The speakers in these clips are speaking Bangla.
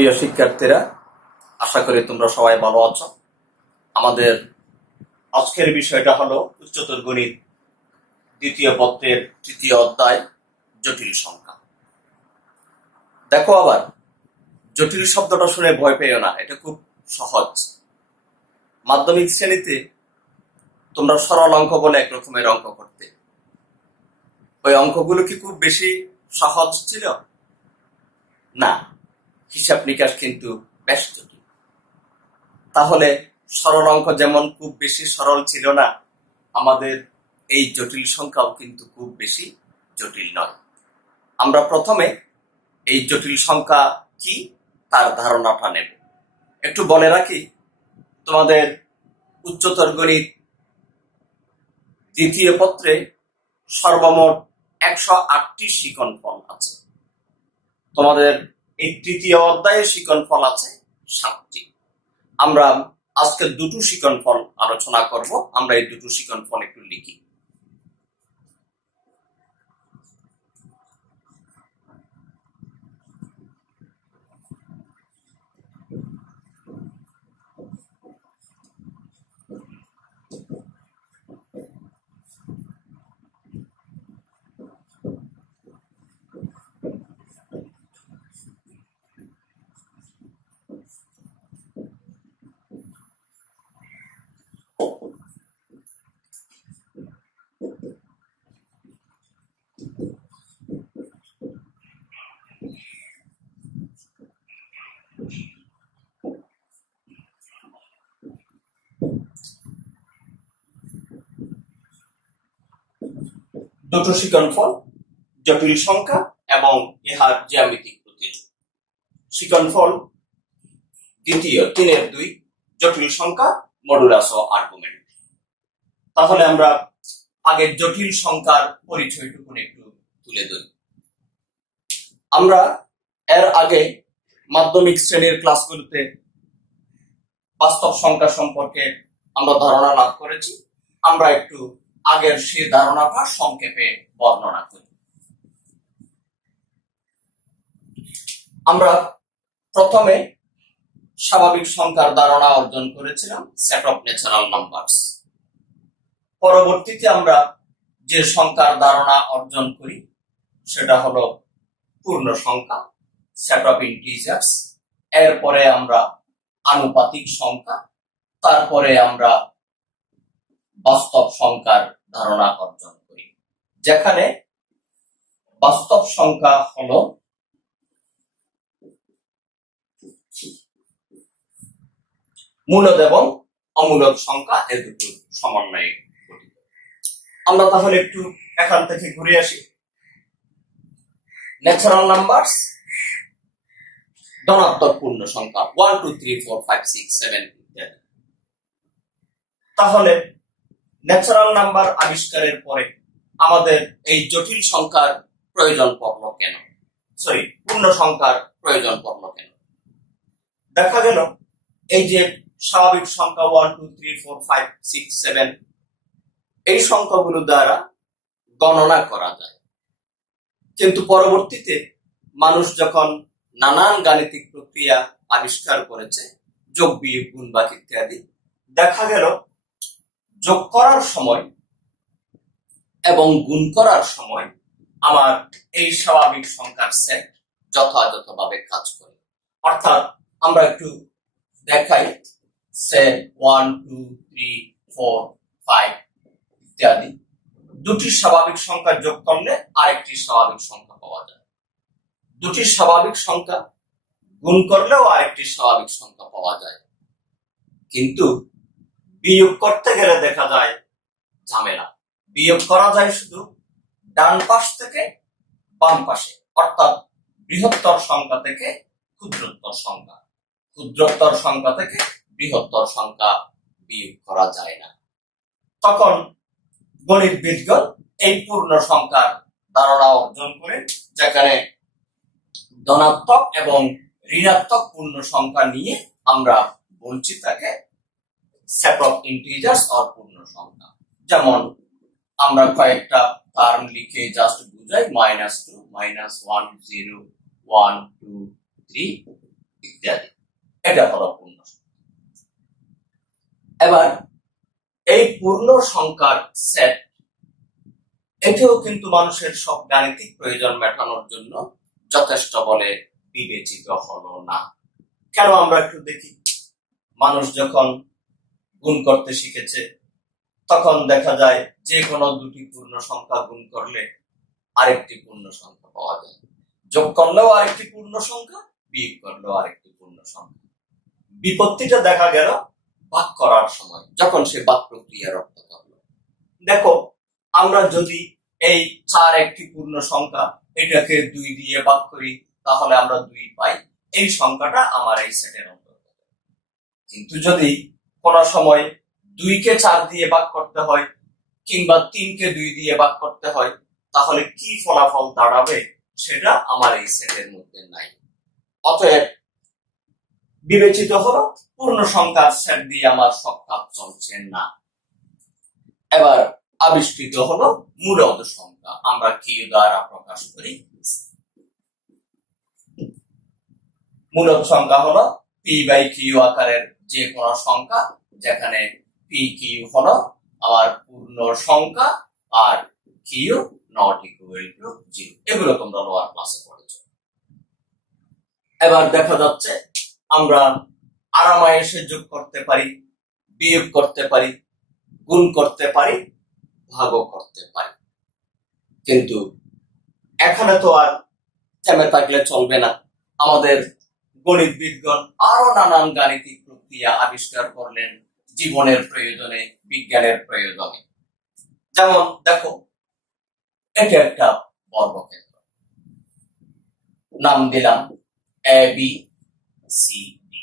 প্রিয় শিক্ষার্থীরা, আশা করি তোমরা সবাই ভালো আছো। আমাদের আজকের বিষয়টা হলো উচ্চতর গণিত দ্বিতীয় পত্রের তৃতীয় অধ্যায় জটিল সংখ্যা। দেখো, আবার জটিল শব্দটা শুনে ভয় পেও না, এটা খুব সহজ। মাধ্যমিক শ্রেণীতে তোমরা সরল অঙ্ক বলে এক রকমের অঙ্ক করতে, ওই অঙ্কগুলো কি খুব বেশি সহজ ছিল? না, হিসাব নিকাশ কিন্তু বেশ জটিল। তাহলে সরল অঙ্ক যেমন খুব বেশি সরল ছিল না, আমাদের এই জটিল সংখ্যাও কিন্তু খুব বেশি জটিল নয়। আমরা প্রথমে এই জটিল সংখ্যা কি তার ধারণাটা নেব। একটু বলে রাখি, তোমাদের উচ্চতর গণিত দ্বিতীয় পত্রে সর্বমোট 108টি শিক্ষণফল আছে। তোমাদের এই তৃতীয় অধ্যায়ে শিক্ষণফল আছে 7টি। আমরা আজকে দুটো শিক্ষণফল আলোচনা করব। আমরা এই দুটো শিক্ষণফল একটু লিখি। দুটো শিক্ষণফল, জটিল সংখ্যা এবং ইহার জ্যামিতিক প্রতীক। শিক্ষণফল দ্বিতীয় 3-2 জটিল সংখ্যা মডুলাস ও আর্গুমেন্ট। তাহলে আমরা আগে জটিল সংখ্যার পরিচয়টুকু একটু তুলে ধরি। আমরা এর আগে মাধ্যমিক শ্রেণীর ক্লাসগুলোতে বাস্তব সংখ্যা সম্পর্কে আমরা ধারণা লাভ করেছি। আমরা একটু আগের সেই ধারণাটা সংক্ষেপে বর্ণনা করি। আমরা প্রথমে স্বাভাবিক সংখ্যার ধারণা অর্জন করেছিলাম, সেট অফ ন্যাচারাল নাম্বারস। পরবর্তীতে আমরা যে সংখ্যার ধারণা অর্জন করি সেটা হলো পূর্ণ সংখ্যা, সেট অফ ইন্টিজার্স। এরপরে আমরা আনুপাতিক সংখ্যা, তারপরে আমরা বাস্তব সংখ্যার ধারণা অর্জন করি, যেখানে বাস্তব সংখ্যা হলো মূলদ এবং অমূলদ সংখ্যা, এ দুটো সমন্বয়ে গঠিত। আমরা তাহলে একটু এখান থেকে ঘুরে আসি। ন্যাচারাল নাম্বারস, ধনাত্মক পূর্ণ সংখ্যা 1 2 3 4 5 6 7 ইত্যাদি। তাহলে ন্যাচারাল নাম্বার আবিষ্কারের পরে আমাদের এই জটিল সংখ্যার প্রয়োজন পড়লো কেন? পূর্ণ সংখ্যার প্রয়োজন পড়লো কেন? দেখা গেল এই যে স্বাভাবিক সংখ্যা 1 2 3 4 5 6 7, এই সংখ্যাগুলো দ্বারা গণনা করা যায়। কিন্তু পরবর্তীতে মানুষ যখন নানান গাণিতিক প্রক্রিয়া আবিষ্কার করেছে, যোগ বিয়োগ গুণ ভাগ ইত্যাদি, দেখা গেল যোগ করার সময় এবং গুণ করার সময় আমার এই স্বাভাবিক সংখ্যার সেট যথাযথভাবে কাজ করে। অর্থাৎ আমরা একটু দেখাই, সে 1 2 3 4 5 ইত্যাদি, দুটি স্বাভাবিক সংখ্যা যোগ করলে আরেকটি স্বাভাবিক সংখ্যা পাওয়া যায়। দুটি স্বাভাবিক সংখ্যা গুণ করলেও আরেকটি স্বাভাবিক সংখ্যা পাওয়া যায়। কিন্তু বিয়োগ করতে গেলে দেখা যায় ঝামেলা। বিয়োগ করা যায় শুধু ডান পাশ থেকে বাম পাশে, অর্থাৎ বৃহত্তর সংখ্যা থেকে ক্ষুদ্রতর সংখ্যা, ক্ষুদ্রতর সংখ্যা থেকে বৃহত্তর সংখ্যা বিয়োগ করা যায় না। তখন গণিতবিদগণ এই পূর্ণ সংখ্যার ধারণা অর্জন করে, যেখানে ধনাত্মক এবং ঋণাত্মক পূর্ণ সংখ্যা নিয়ে আমরা বলছি তাকে সেট অফ ইন্টিজার্স অর পূর্ণ সংখ্যা। যেমন আমরা কয়েকটা টার্ম লিখে জাস্ট বুঝাই, -2 -1 0 1 2 3 ইত্যাদি। এটা হলো পূর্ণ সংখ্যা। এবার এই পূর্ণ সংখ্যার সেট, এটাও কিন্তু মানুষের সব গাণিতিক প্রয়োজন মেটানোর জন্য যথেষ্ট বলে বিবেচিত হলো না। কেন আমরা একটু দেখি। মানুষ যখন গুণ করতে শিখেছে তখন দেখা যায় যে কোনো দুটি পূর্ণ সংখ্যা গুণ করলে আরেকটি পূর্ণ সংখ্যা পাওয়া যায়, যোগ করলেও আরেকটি পূর্ণ সংখ্যা, বিয়োগ করলেও আরেকটি পূর্ণ সংখ্যা। বিপত্তিটা দেখা গেল ভাগ করার সময়, যখন সে ভাগ প্রক্রিয়া রপ্ত করলো। দেখো, আমরা যদি এই 4 একটি পূর্ণ সংখ্যা, এটাকে 2 দিয়ে ভাগ করি তাহলে আমরা 2 পাই। এই সংখ্যাটা আমার এই সেটের অন্তর্গত। কিন্তু যদি কোন সময় 2 কে 4 দিয়ে ভাগ করতে হয় কিংবা 3 কে 2 দিয়ে ভাগ করতে হয়, তাহলে কি ফলাফল দাঁড়াবে সেটা আমার এই সেটের মধ্যে নাই। অতএব বিবেচিত হলো পূর্ণ সংখ্যার সেট দিয়ে আমার সব কাজ চলছে না। এবার আবিষ্কৃত হলো মূলদ সংখ্যা, আমরা কিউ দ্বারা প্রকাশ করি। মূলদ সংখ্যা হলো পি বাই কিউ আকারের যে কোনো সংখ্যা, যেখানে পি কিউ হলো আমার পূর্ণ সংখ্যা আর কিউ নট ইকুয়াল টু 0। এগুলো তোমরা লোয়ার ক্লাসে পড়েছো। এবার দেখা যাচ্ছে আমরা আরামায়েশে যোগ করতে পারি, বিয়োগ করতে পারি, গুণ করতে পারি, ভাগও করতে পারি। কিন্তু এখানে তো আর থেমে থাকলে চলবে না। আমাদের গণিতবিদগণ আরো নানান গাণিতিক প্রক্রিয়া আবিষ্কার করলেন জীবনের প্রয়োজনে, বিজ্ঞানের প্রয়োজনে। যেমন দেখো, এটা একটা বর্গক্ষেত্র, নাম দিলাম এ বি সি ডি।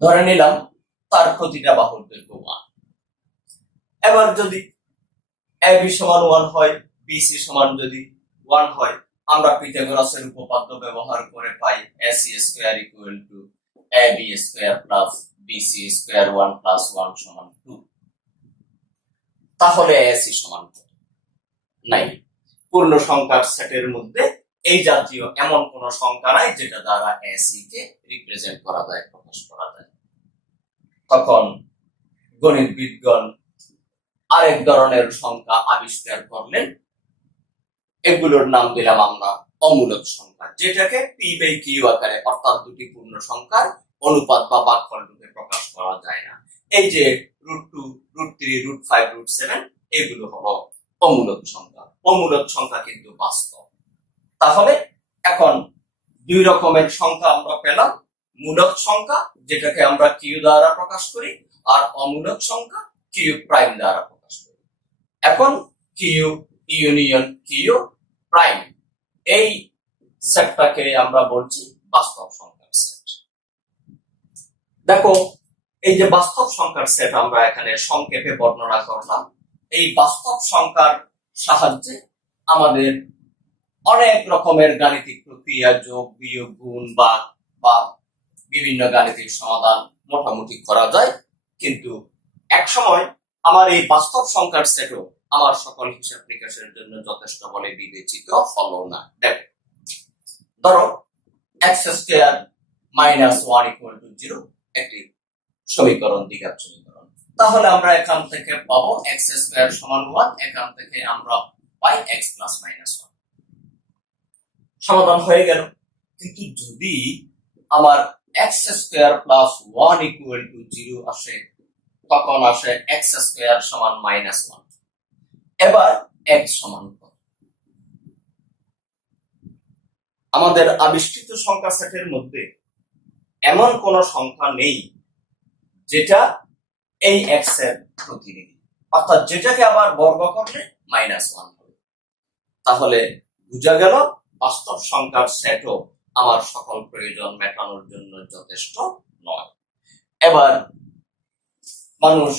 ধরে নিলাম তার প্রতিটা বাহুর দৈর্ঘ্য 1। এবার যদি এ বি সমান 1 হয়, বি সি সমান যদি 1 হয়, আমরা পিথাগোরাসের উপপাদ্য ব্যবহার করে পাই AC square equal to A B square plus B C square 1 plus 1 সমান 2। তাহলে এসি সমান নাই। পূর্ণ সংখ্যার সেটের মধ্যে এই জাতীয় এমন কোন সংখ্যা নাই যেটা দ্বারা এসি কে রিপ্রেজেন্ট করা যায়, প্রকাশ করা যায়। তখন গণিতবিদগণ আরেক ধরনের সংখ্যা আবিষ্কার করলেন। এগুলোর নাম দিলাম আমরা অমূলক সংখ্যা, যেটাকে পি বাই কিউ আকারে, অর্থাৎ দুটি পূর্ণ সংখ্যার অনুপাত বা ভাগফল রূপে প্রকাশ করা যায় না। এই যে √2, √3, √5, √7 এগুলো হলো অমূলক সংখ্যা। অমূলক সংখ্যা কিন্তু বাস্তব। তাহলে এখন দুই রকমের সংখ্যা আমরা পেলাম, মূলক সংখ্যা যেটাকে আমরা কিউ দ্বারা প্রকাশ করি, আর অমূলক সংখ্যা কিউ প্রাইম দ্বারা প্রকাশ করি। এখন কিউ ইউনিয়ন কিউ প্রাইম, এই সেটটাকে আমরা বলছি বাস্তব সংখ্যার সেট। দেখো, এই যে বাস্তব সংখ্যার সেট আমরা এখানে সংক্ষেপে বর্ণনা করলাম। এই বাস্তব সংখ্যার সাহায্যে আমাদের অনেক রকমের গাণিতিক প্রক্রিয়া, যোগ, বিয়োগ, গুণ, ভাগ বা বিভিন্ন গাণিতিক সমাধান মোটামুটি করা যায়। কিন্তু এক সময় আমার এই বাস্তব সংখ্যার সেটও আমার সকল হিসাব নিকাশের জন্য যথেষ্ট বলে বিবেচিত হলো না। দেখো, ধরো x square minus 1 equal to 0 একটি সমীকরণ, দ্বিঘাত সমীকরণ। তাহলে আমরা এখান থেকে পাবো x স্কয়ার সমান 1, এখান থেকে আমরা পাই x প্লাস মাইনাস 1। সমাধান হয়ে গেল। কিন্তু যদি আমার x square plus 1 equal to 0 আসে, তখন আসে x স্কয়ার সমান মাইনাস 1। এবার x সমান কত? আমাদের আবিষ্কৃত সংখ্যা সেটের মধ্যে এমন কোন সংখ্যা নেই যেটা এই x এর প্রতিনিধি, অর্থাৎ যেটাকে আবার বর্গ করলে মাইনাস 1 হবে। তাহলে বোঝা গেল বাস্তব সংখ্যার সেটও আমার সকল প্রয়োজন মেটানোর জন্য যথেষ্ট নয়। এবার মানুষ,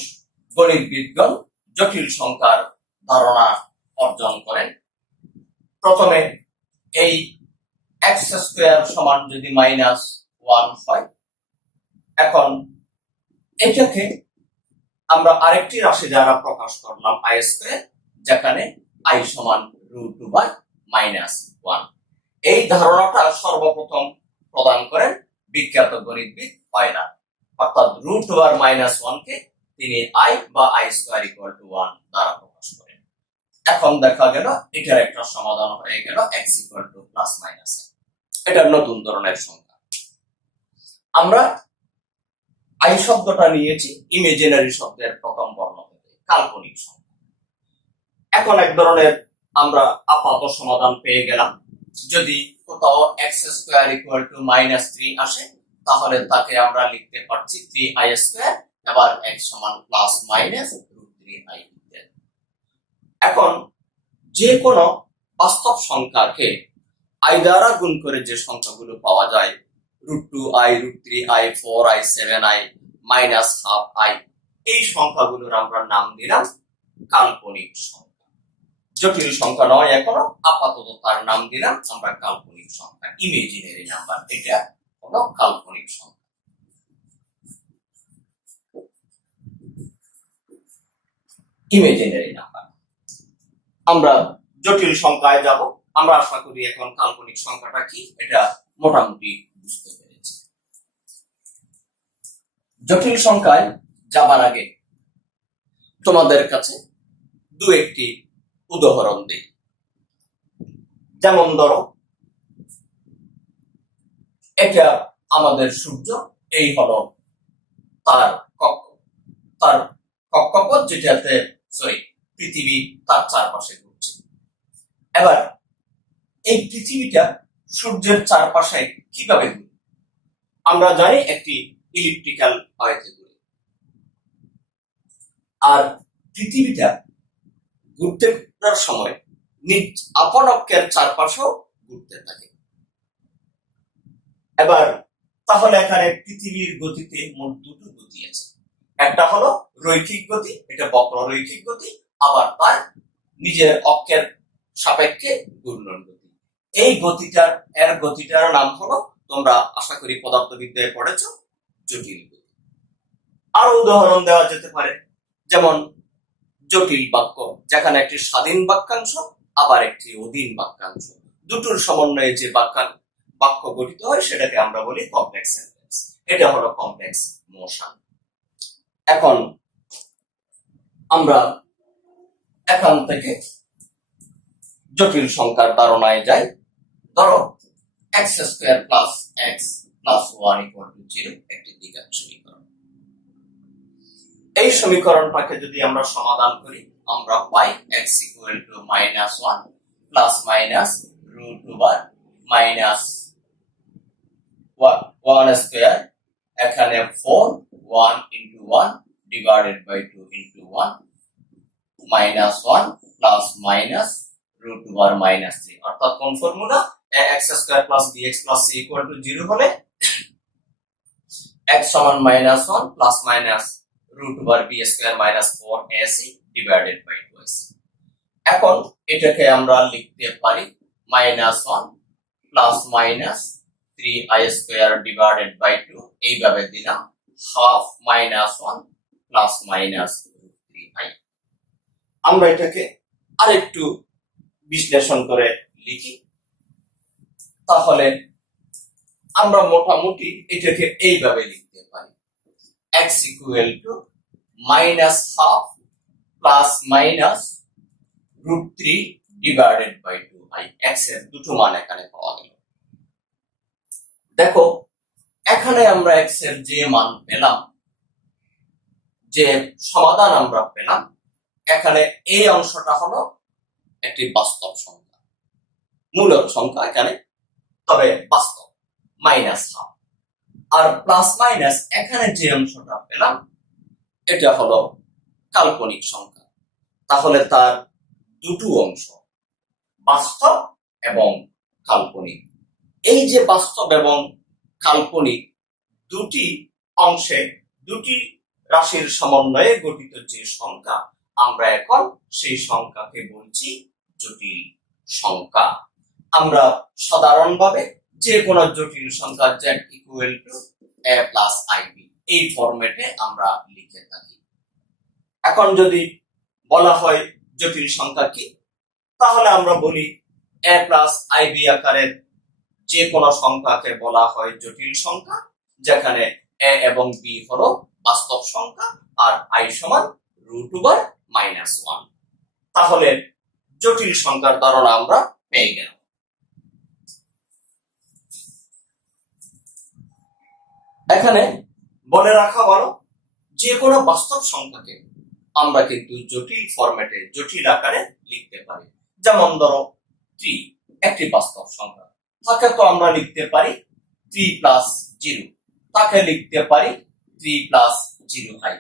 গণিতবিদগণ জটিল সংখ্যার ধারণা অর্জন করেন। প্রথমে এই x স্কয়ার সমান যদি মাইনাস 1 হয়, এখন এটাকে আমরা আরেকটি রাশি দ্বারা প্রকাশ করলাম i স্কয়ার, যেখানে i সমান √2/-1। এই ধারণাটা সর্বপ্রথম প্রদান করেন বিখ্যাত গণিতবিদ অয়লার, অর্থাৎ √1 কে তিনি i বা i²=1 দ্বারা প্রকাশ করেন। এখন দেখা গেল এটার একটা সমাধান হয়ে গেল x +−i। এটা নতুন ধরনের সংখ্যা। আমরা i শব্দটা নিয়েছি ইমাজিনারি শব্দের প্রথম বর্ণ থেকে, কাল্পনিক সংখ্যা। এখন এক ধরনের আমরা আপাত সমাধান পেয়ে গেলাম। যদি কোথাও x² = -3 আসে, তাহলে তাকে আমরা লিখতে পারছি 3i², এবার x ±√3i। এখন যে কোনো বাস্তব সংখ্যাকে i দ্বারা গুণ করে যে সংখ্যাগুলো পাওয়া যায়, √2i, √3i, 4i, 7i, -12i, এই সংখ্যাগুলোর আমরা নাম দিলাম কাল্পনিক সংখ্যা। জটিল সংখ্যা নয়, এখনো আপাতত তার নাম দিলাম আমরা কাল্পনিক সংখ্যা, ইমেজিনারি নাম্বার। এটা হলো কাল্পনিক সংখ্যা। Imaginary number. আমরা জটিল সংখ্যায় যাব। আমরা আশা করি এখন কাল্পনিক সংখ্যাটা কি এটা মোটামুটি বুঝতে পেরেছি। জটিল সংখ্যায় যাবার আগে তোমাদের কাছে দু একটি উদাহরণ দিই। যেমন ধরো, এটা আমাদের সূর্য, এই হলো তার কক্ষপথ, যেটাতে পৃথিবী তার চারপাশে ঘুরছে। এবার এই পৃথিবীটা সূর্যের চারপাশে কিভাবে ঘুরে? আমরা জানি একটি ইলিপ্টিক্যাল ওয়েতে ঘুরে। আর পৃথিবীটা ঘুরতে সময় নিজ আপন অক্ষের চারপাশেও ঘুরতে থাকে। এবার তাহলে এখানে পৃথিবীর গতিতে মোট দুটো গতি আছে। একটা হলো রৈখিক গতি, এটা বক্র রৈখিক গতি, আবার তার নিজের অক্ষের সাপেক্ষে ঘূর্ণন গতি। এই গতিটার নাম হলো, তোমরা আশা করি পদার্থবিদ্যায় পড়েছো, জটিল গতি। আরো উদাহরণ দেওয়া যেতে পারে, যেমন জটিল বাক্য, যেখানে একটি স্বাধীন বাক্যাংশ আবার একটি অধীন বাক্যাংশ, দুটোর সমন্বয়ে যে বাক্য গঠিত হয় সেটাকে আমরা বলি কমপ্লেক্স সেন্টেন্স। এটা হলো কমপ্লেক্স মোশন। এখন আমরা এখান থেকে জটিল সংখ্যার ধারণায় যাই। ধরো x² + x + 1 = 0 একটি দ্বিঘাত সমীকরণ। এই সমীকরণটাকে যদি আমরা সমাধান করি, আমরা পাই x = -1 ±√1 এখানে 4, 1 × 1 / 2 × 1 -1 ± √3, অর্থাৎ কোন ফর্মুলা? x² + bx + c = 0 হলে x = -1 ± √b² - 4ac / 2ac। এখন এটাকে আমরা লিখতে পারি -1 ± 3i² / 2, এইভাবে দিলাম ½ -1 ± √3i। আমরা এটাকে আরেকটু বিশ্লেষণ করে লিখি, তাহলে আমরা মোটামুটি এটাকে এইভাবে লিখতে পারি x = -½ ± √3 / 2i। x এর দুটো মান এখানে পাওয়া গেল। দেখো এখানে আমরা x এর যে মান পেলাম, যে সমাধান আমরা পেলাম, এখানে এই অংশটা হলো একটি বাস্তব সংখ্যা, মূলক সংখ্যা এখানে, তবে বাস্তব -½ আর প্লাস মাইনাস এখানে যে অংশটা পেলাম এটা হলো কাল্পনিক সংখ্যা। তাহলে তার দুটো অংশ, বাস্তব এবং কাল্পনিক। এই যে বাস্তব এবং কাল্পনিক দুটি অংশে দুটি রাশির সমন্বয়ে গঠিত যে সংখ্যা, আমরা এখন সেই সংখ্যাকে বলছি জটিল সংখ্যা। আমরা সাধারণভাবে যে কোনো জটিল সংখ্যা z = a + ib এই ফরম্যাটে আমরা লিখে থাকি। এখন যদি বলা হয় জটিল সংখ্যা কি, তাহলে আমরা বলি a + ib আকারের যে কোনো সংখ্যাকে বলা হয় জটিল সংখ্যা, যেখানে a এবং b হলো বাস্তব সংখ্যা আর i সমান √/-1। তাহলে জটিল সংখ্যার ধারণা আমরা পেয়ে গেলাম। এখানে বলে রাখা ভালো, যে কোনো বাস্তব সংখ্যাকে আমরা কিন্তু জটিল ফরম্যাটে, জটিল আকারে লিখতে পারি। যেমন ধরো 3 একটি বাস্তব সংখ্যা, তাকে তো আমরা লিখতে পারি 3 + 0, তাকে লিখতে পারি 3 + 0i।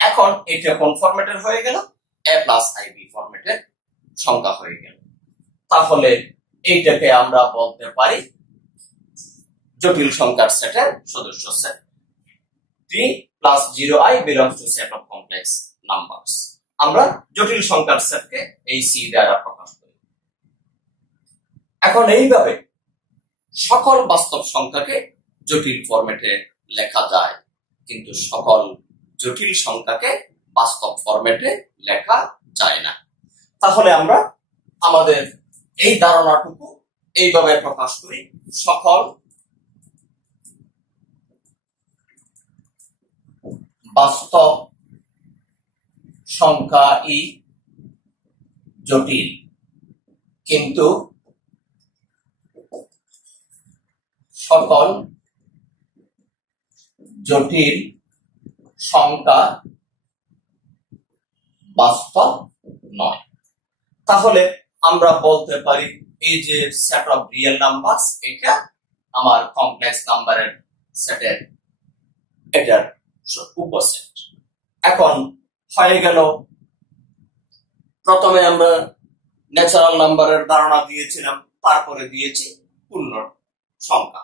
এখন এটা কোন ফরম্যাটের হয়ে গেল? a + ib ফরম্যাটের সংখ্যা হয়ে গেল। তাহলে এইটাকে আমরা বলতে পারি জটিল সংখ্যার সেটের সদস্য set. 3 + 0i belongs to set of complex numbers। আমরা জটিল সংখ্যার সেটকে এই c দ্বারা প্রকাশ করি। এখন এইভাবে সকল বাস্তব সংখ্যাকে জটিল ফরম্যাটে লেখা যায়, কিন্তু সকল জটিল সংখ্যাকে বাস্তব ফরম্যাটে লেখা যায় না। তাহলে আমরা আমাদের এই ধারণাটুকু এইভাবে প্রকাশ করি: সকল বাস্তব সংখ্যাই জটিল, কিন্তু সকল জটিল সংখ্যা বাস্তব নয়। তাহলে আমরা বলতে পারি এই যে সেট অফ রিয়েল নাম্বারস, এটা আমার কমপ্লেক্স নাম্বারের সেটের এটার উপসেট। এখন হয়ে গেল, প্রথমে আমরা ন্যাচারাল নাম্বারের ধারণা দিয়েছিলাম, তারপরে দিয়েছি পূর্ণ সংখ্যা।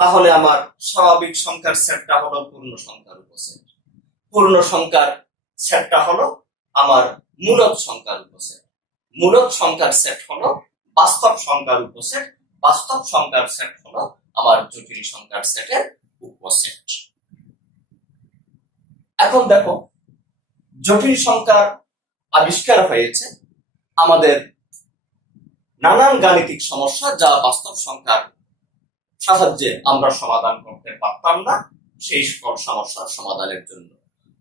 তাহলে আমার স্বাভাবিক সংখ্যার সেটটা হলো পূর্ণ সংখ্যার উপসেট, পূর্ণ সংখ্যার সেটটা হলো আমার মূলদ সংখ্যার উপসেট, মূলদ সংখ্যার সেট হলো বাস্তব সংখ্যার উপসেট, বাস্তব সংখ্যার সেট হলো আমার জটিল সংখ্যার সেটের উপসেট। এখন দেখো, জটিল সংখ্যার আবিষ্কার হয়েছে আমাদের নানান গাণিতিক সমস্যা যা বাস্তব সংখ্যার সাহায্যে আমরা সমাধান করতে পারতাম না, সেই সকল সমস্যার সমাধানের জন্য।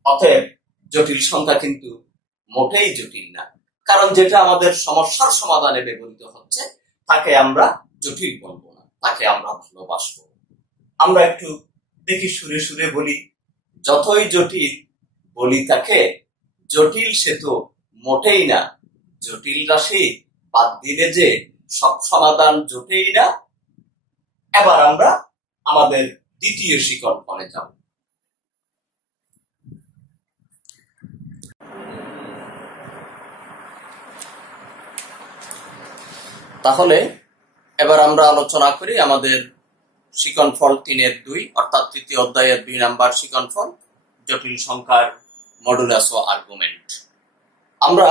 অতএব জটিল সংখ্যা কিন্তু মোটেই জটিল না, কারণ যেটা আমাদের সমস্যার সমাধানে ব্যবহৃত হচ্ছে তাকে আমরা জটিল বলবো না, তাকে আমরা ভালোবাসবো। আমরা একটু দেখি, সুরে সুরে বলি: যতই জটিল বলি তাকে জটিল সে তো মোটেই না, জটিল রাশি বাদ দিলে যে সব সমাধান জোটেই না। এবার আমরা আমাদের দ্বিতীয় শিকল ফলে যাব। তাহলে এবার আমরা আলোচনা করি আমাদের শিকনফল 3-2, অর্থাৎ তৃতীয় অধ্যায়ের 2 নাম্বার শিকনফল, জটিল সংখ্যার মডুলাস ও আর্গুমেন্ট। আমরা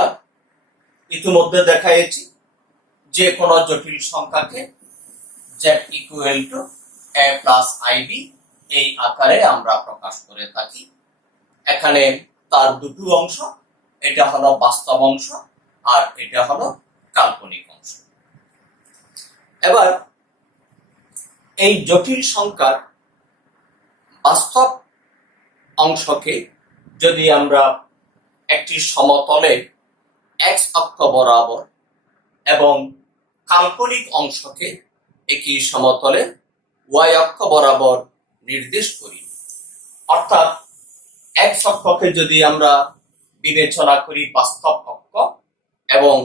ইতিমধ্যে দেখাইছি যে কোনো জটিল সংখ্যাকে z = a + ib এই আকারে আমরা প্রকাশ করে থাকি। এখানে তার দুটো অংশ, এটা হলো বাস্তব অংশ আর এটা হলো কাল্পনিক অংশ। এবার এই জটিল সংখ্যার বাস্তব অংশকে যদি আমরা একটি সমতলে x অক্ষ বরাবর এবং কাল্পনিক অংশকে একই সমতলে y অক্ষ বরাবর নির্দেশ করি, অর্থাৎ x অক্ষকে যদি আমরা বিবেচনা করি বাস্তব অক্ষ এবং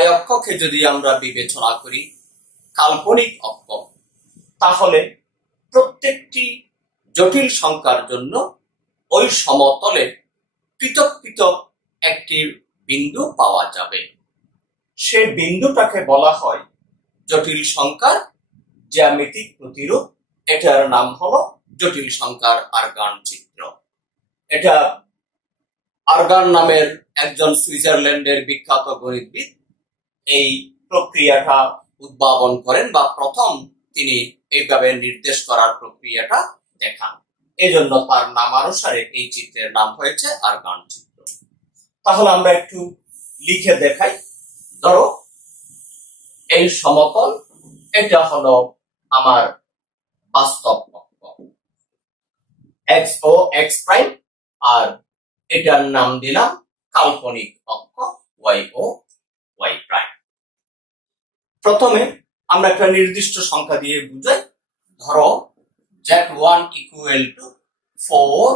y অক্ষকে যদি আমরা বিবেচনা করি কাল্পনিক অক্ষ, তাহলে প্রত্যেকটি জটিল সংখ্যার জন্য ওই সমতলে পৃথক পৃথক একটি বিন্দু পাওয়া যাবে। সেই বিন্দুটাকে বলা হয় জটিল সংখ্যার জ্যামিতিক প্রতিরূপ। এটার নাম হলো জটিল সংখ্যার আরগান চিত্র। এটা আরগান নামের একজন সুইজারল্যান্ডের বিখ্যাত গণিতবিদ এই প্রক্রিয়াটা উদ্ভাবন করেন, বা প্রথম তিনি এইভাবে নির্দেশ করার প্রক্রিয়াটা দেখান। এজন্য তার নামানুসারে এই চিত্রের নাম হয়েছে আরগান চিত্র। তাহলে আমরা একটু লিখে দেখাই। ধরো এই সমতল, এটা হলো আমার বাস্তব অক্ষ এক্স ও এক্স প্রাইম, আর এটার নাম দিলাম কাল্পনিক অক্ষ ওয়াই ও ওয়াই প্রাইম। প্রথমে আমরা একটা নির্দিষ্ট সংখ্যা দিয়ে বুঝাই। ধরো z1 equal to 4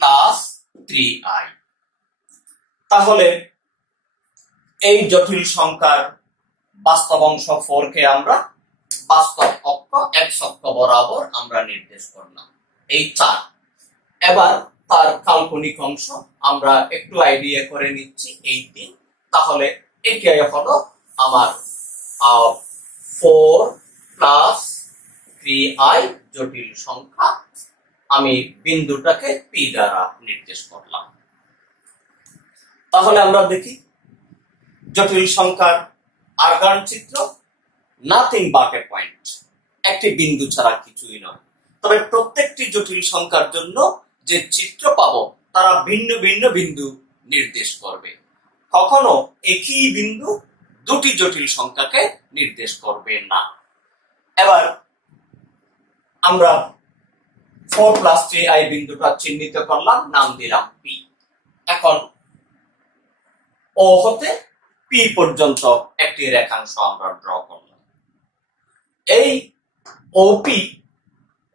plus 3i। তাহলে এই জটিল সংখ্যার বাস্তব অংশ 4 কে আমরা বাস্তব অক্ষ x অক্ষ বরাবর আমরা নির্দেশ করলাম, এই 4। এবার তার কাল্পনিক অংশ আমরা একটু আইডিয়া করে নিচ্ছি, এই 3। তাহলে একে হলো আমার 4 প্লাস 3i জটিল সংখ্যা। আমি বিন্দুটাকে p দ্বারা নির্দেশ করলাম। তাহলে আমরা দেখি জটিল সংখ্যার আরগান চিত্র নাথিং বাট এ পয়েন্ট, একটি বিন্দু ছাড়া কিছুই নয়। তবে প্রত্যেকটি জটিল সংখ্যার জন্য যে চিত্র পাবো তারা ভিন্ন ভিন্ন বিন্দু নির্দেশ করবে। কখনো একই বিন্দু দুটি জটিল সংখ্যাকে নির্দেশ করবে না। এবার আমরা 4 প্লাস 3i বিন্দুটা চিহ্নিত করলাম, নাম দিলাম p। এখন ও হতে p পর্যন্ত একটি রেখাংশ আমরা ড্র করলাম। এই OP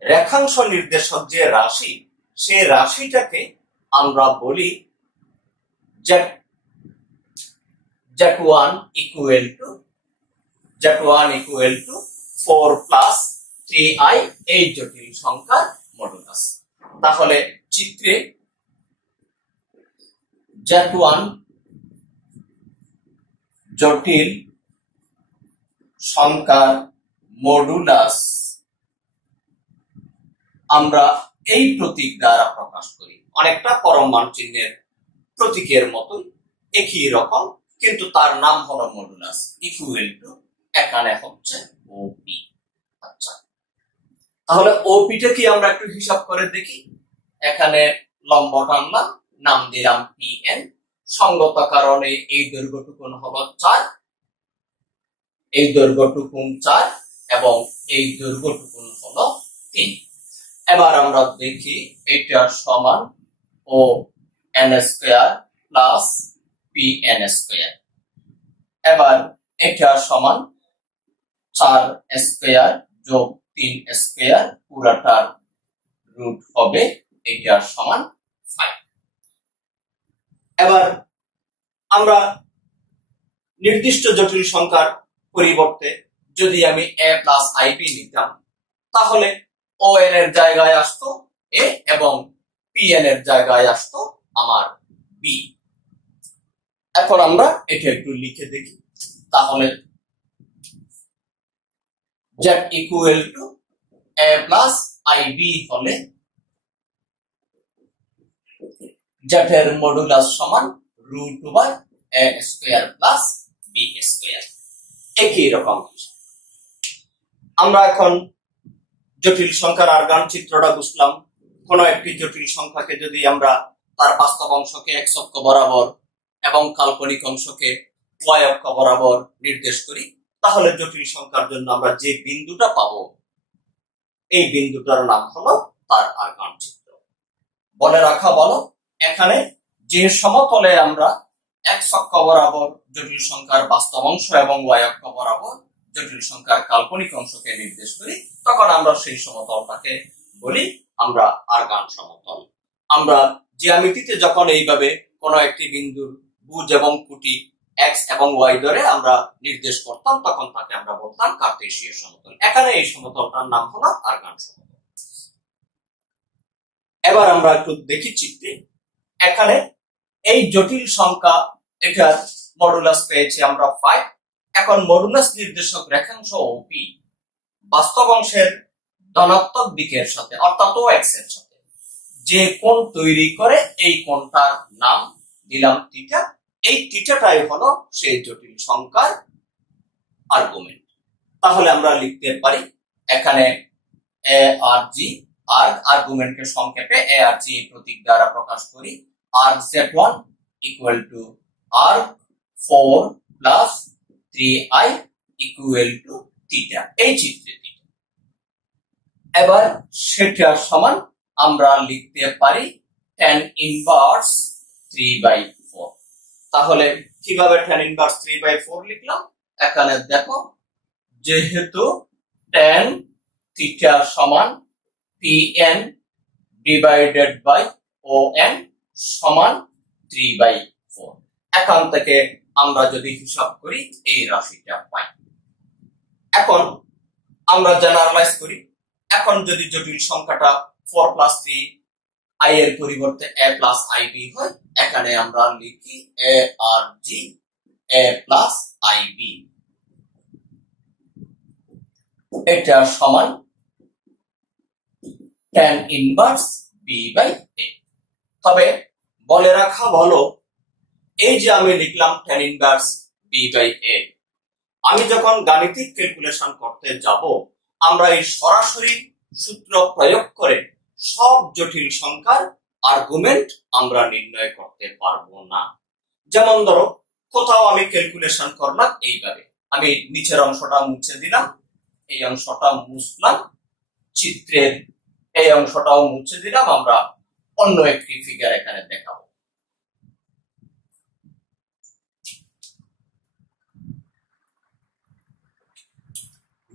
রেখাংশ নির্দেশক যে রাশি, সেই রাশিটাকে আমরা বলি z1 equal to 4 plus 3i এই জটিল সংখ্যার মডুলাস। তাহলে চিত্রে z1 জটিল সংখ্যার মডুলাস আমরা এই প্রতীক দ্বারা প্রকাশ করি, অনেকটা পরমাণু চিহ্নের প্রতীকের মতোই, একই রকম, কিন্তু তার নাম হলো মডুলাস ইকুয়াল টু এখানে হচ্ছে OP। আচ্ছা, তাহলে OP-টা কি আমরা একটু হিসাব করে দেখি। এখানে লম্ব টানলাম, নাম দিলাম PN। সঙ্গত কারণে এই দৈর্ঘ্যটুকুন হলো 4, এই দৈর্ঘ্যটুকুন 4 এবং এই দৈর্ঘ্যটুকুন হলো 3। এবার আমরা দেখি এটা সমান ON square plus PN square. এবার এটা সমান 4 স্কয়ার যোগ 3 স্কয়ার, পুরাটার রুট হবে এটা সমান 5। এবার আমরা নির্দিষ্ট জটিল সংখ্যার পরিবর্তে যদি আমি a প্লাস ib নিতাম, তাহলে ON এর জায়গায় আসতো a এবং PN এর জায়গায় আসতো আমার b। এখন আমরা এটা একটু লিখে দেখি। তাহলে z equal to a plus ib হলে z এর মডুলাস সমান root over a square plus b square. একই রকম আমরা এখন জটিল সংখ্যার আরগান চিত্রটা বুঝলাম। কোন একটি জটিল সংখ্যাকে যদি আমরা তার বাস্তব অংশকে x অক্ষ বরাবর এবং কাল্পনিক অংশকে y অক্ষ বরাবর নির্দেশ করি, তাহলে জটিল সংখ্যার জন্য আমরা যে বিন্দুটা পাবো এই বিন্দুটার নাম হলো তার আরগান চিত্র। বলে রাখা ভালো, এখানে যে সমতলে আমরা x অক্ষ বরাবর জটিল সংখ্যার বাস্তব অংশ এবং y অক্ষ বরাবর জটিল সংখ্যার কাল্পনিক অংশকে নির্দেশ করি, তখন আমরা সেই সমতলটাকে বলি আমরা আরগান সমতল। আমরা জ্যামিতিতে যখন এইভাবে কোন একটি বিন্দুর ভুজ এবং কুটি x এবং y ধরে আমরা নির্দেশ করতাম, তখন তাকে আমরা বলতাম কার্টেসীয় সমতল। এখানে এই সমতলটার নাম হলো আরগান সমতল। এবার আমরা একটু দেখি চিত্রে। এখানে এই জটিল সংখ্যা, এটার মডুলাস পেয়েছি আমরা 5। এখন মডুলাস নির্দেশক রেখাংশ OP বাস্তব অংশের ধনাত্মক দিকের সাথে অর্থাৎ OX এর সাথে যে কোণ তৈরি করে, এই কোণটার নাম দিলাম থিটা। এই থিটাটাই হলো সেই জটিল সংখ্যার আর্গুমেন্ট। তাহলে আমরা লিখতে পারি এখানে ARG, আর্গুমেন্টকে সংক্ষেপে ARG এই প্রতীক দ্বারা প্রকাশ করি। ARZ1 equal to ARG4 plus 3i equal to theta. এই চিত্রে এবার সেটা সমান আমরা লিখতে পারি tan ইনভার্স 3/4। তাহলে কিভাবে tan ইনভার্স 3/4 লিখলাম? এখানে দেখো, যেহেতু tan থিটা সমান pn ডিভাইডেড বাই on সমান 3/4, এখান থেকে আমরা যদি হিসাব করি এই রাশিটা পাই। এখন আমরা জেনারেলাইজ করি। এখন যদি জটিল সংখ্যাটা 4 + 3 i এর পরিবর্তে a + ib হয়, এখানে আমরা লিখি a R g a + ib, এটা সমান tan ইনভার্স b/a। তবে বলে রাখা ভালো, এই যে আমি লিখলাম tan ইনভার্স b/a, আমি যখন গাণিতিক ক্যালকুলেশন করতে যাব, আমরা এই সরাসরি সূত্র প্রয়োগ করে সব জটিল সংখ্যার আর্গুমেন্ট আমরা নির্ণয় করতে পারবো না। যেমন ধরো, কোথাও আমি ক্যালকুলেশন করলাম এইভাবে, আমি নিচের অংশটা মুছে দিলাম, এই অংশটা মুছলাম, চিত্রের এই অংশটাও মুছে দিলাম, আমরা অন্য একটি ফিগার এখানে দেখাবো।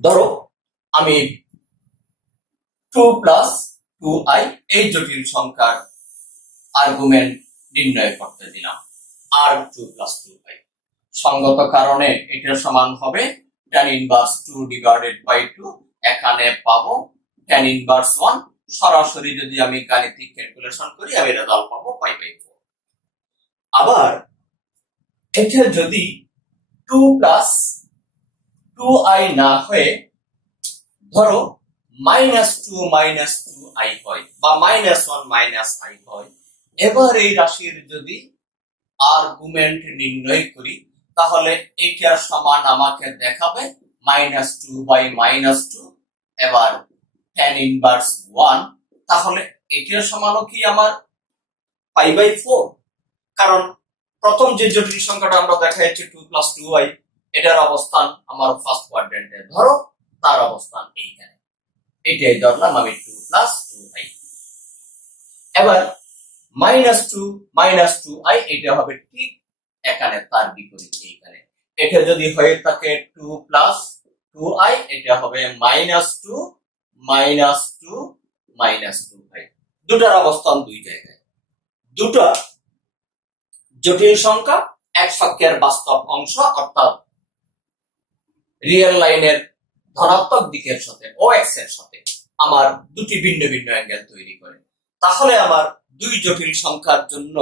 ধরো আমি 2 + 2i এই জটিল সংখ্যার আর্গুমেন্ট নির্ণয় করতে দিলাম, আর 2 + 2i। সঙ্গত কারণে এটার সমান হবে tan ইনভার্স 2/2। এখানে পাবো tan ইনভার্স 1। সরাসরি যদি আমি গাণিতিক ক্যালকুলেশন করি, আমি রেজাল্ট পাবো π/4। আবার এটা যদি 2 + 2i না হয়ে ধরো -2 - 2i হয় বা -1 - i হয়, এবার এই রাশির যদি আর্গুমেন্ট নির্ণয় করি, তাহলে এটার সমান আমাকে দেখাবে -2/-2। এবার tan ইনভার্স 1, তাহলে এটার সমানও কি আমার π/4? কারণ প্রথম যে জটিল সংখ্যাটা আমরা দেখাচ্ছি 2 + 2i, এটার অবস্থান আমার ফার্স্ট কোয়াড্রেন্টে, ধরো তার অবস্থান এইখানে, এটাই ধরলাম আমি 2 + 2i। এবার -2 - 2i এটা হবে ঠিক এখানে তার বিপরীত এইখানে। এটা যদি হয়ে থাকে 2 + 2i, এটা হবে -2 - 2 - 2i। দুটার অবস্থান দুই জায়গায়। দুটো জটিল সংখ্যা এক সংখ্যার বাস্তব অংশ, অর্থাৎ রিয়েল লাইনের ধনাত্মক দিকের সাথে OX এর সাথে আমার দুটি ভিন্ন ভিন্ন অ্যাঙ্গেল তৈরি করে। তাহলে আমার দুই জটিল সংখ্যার জন্য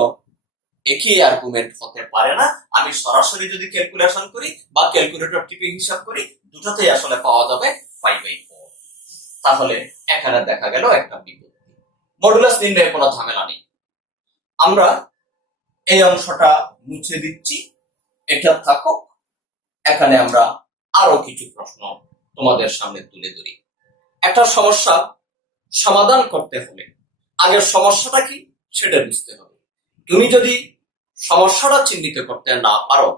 একই আর্গুমেন্ট হতে পারে না। আমি সরাসরি যদি ক্যালকুলেশন করি বা ক্যালকুলেটর টিপে হিসাব করি, দুটোতেই আসলে পাওয়া যাবে π/4। তাহলে এখানে দেখা গেল একটা বিপত্তি। মডুলাস নির্ণয়ে কোনো ঝামেলা নেই। আমরা এই অংশটা মুছে দিচ্ছি, এটা থাকুক। এখানে আমরা আরো কিছু প্রশ্ন তোমাদের সামনে তুলে ধরি। একটা সমস্যা সমাধান করতে হলে আগের সমস্যাটা কি সেটা বুঝতে হবে। তুমি যদি সমস্যাটা চিহ্নিত করতে না পারো,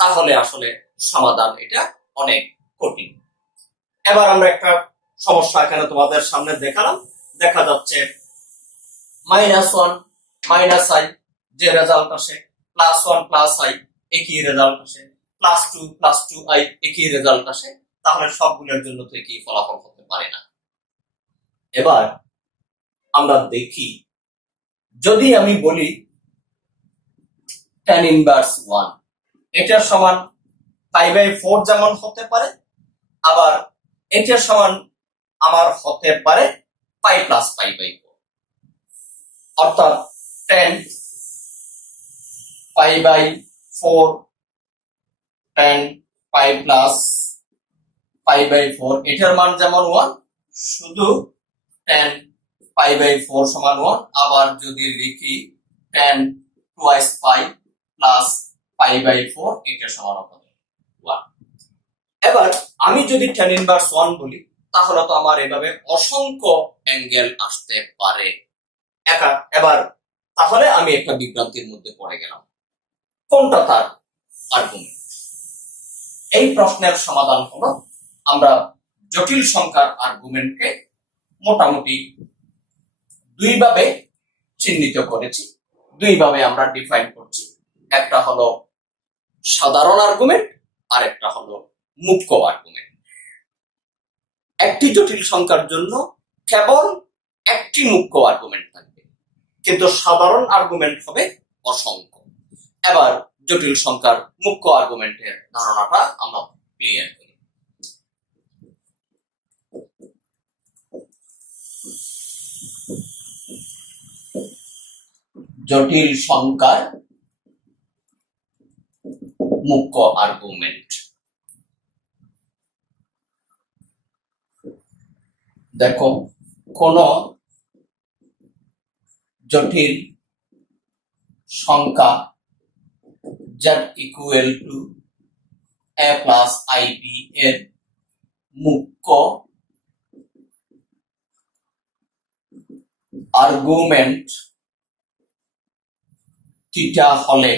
তাহলে আসলে সমাধান এটা অনেক কঠিন। এবার আমরা একটা সমস্যা এখানে তোমাদের সামনে দেখালাম। দেখা যাচ্ছে -1 - i যে রেজাল্ট আসে, +1 + i একই রেজাল্ট আসে, +2 + 2i একই রেজাল্ট আসে, তাহলে সবগুলোর জন্য তো একই ফলাফল হতে পারে না। এবার আমরা দেখি, যদি আমি বলি tan ইনভার্স 1, এটার সমান π/4 যেমন হতে পারে, আবার এটার সমান আমার হতে পারে π + π/4, অর্থাৎ tan π/4 tan π + π/4 এটার মান যেমন 1, শুধু tan π/4 সমান 1। আবার যদি লিখি tan twice π plus π/4, এটা সমান হবে 1। এবার আমি যদি tan ইনভার্স 1 বলি, তাহলে তো আমার এভাবে অসংখ্য অ্যাঙ্গেল আসতে পারে। এবার তাহলে আমি একটা বিভ্রান্তির মধ্যে পড়ে গেলাম, কোনটা তার আর্গুমেন্ট? এই প্রশ্নের সমাধান হলো, আমরা জটিল সংখ্যার আর্গুমেন্টকে মোটামুটি দুইভাবে চিহ্নিত করেছি, দুইভাবে আমরা ডিফাইন করছি। একটা হলো সাধারণ আর্গুমেন্ট আর একটা হলো মুখ্য আর্গুমেন্ট। একটি জটিল সংখ্যার জন্য কেবল একটি মুখ্য আর্গুমেন্ট থাকবে, কিন্তু সাধারণ আর্গুমেন্ট হবে অসংখ্য। এবার জটিল সংখ্যার মুখ্য আর্গুমেন্টের ধারণাটা আমরা ক্লিয়ার করি। জটিল সংখ্যার মুখ্য আর্গুমেন্ট। দেখো, কোন জটিল সংখ্যা z equal to a plus ib এর মুখ্য আর্গুমেন্ট থিটা হলে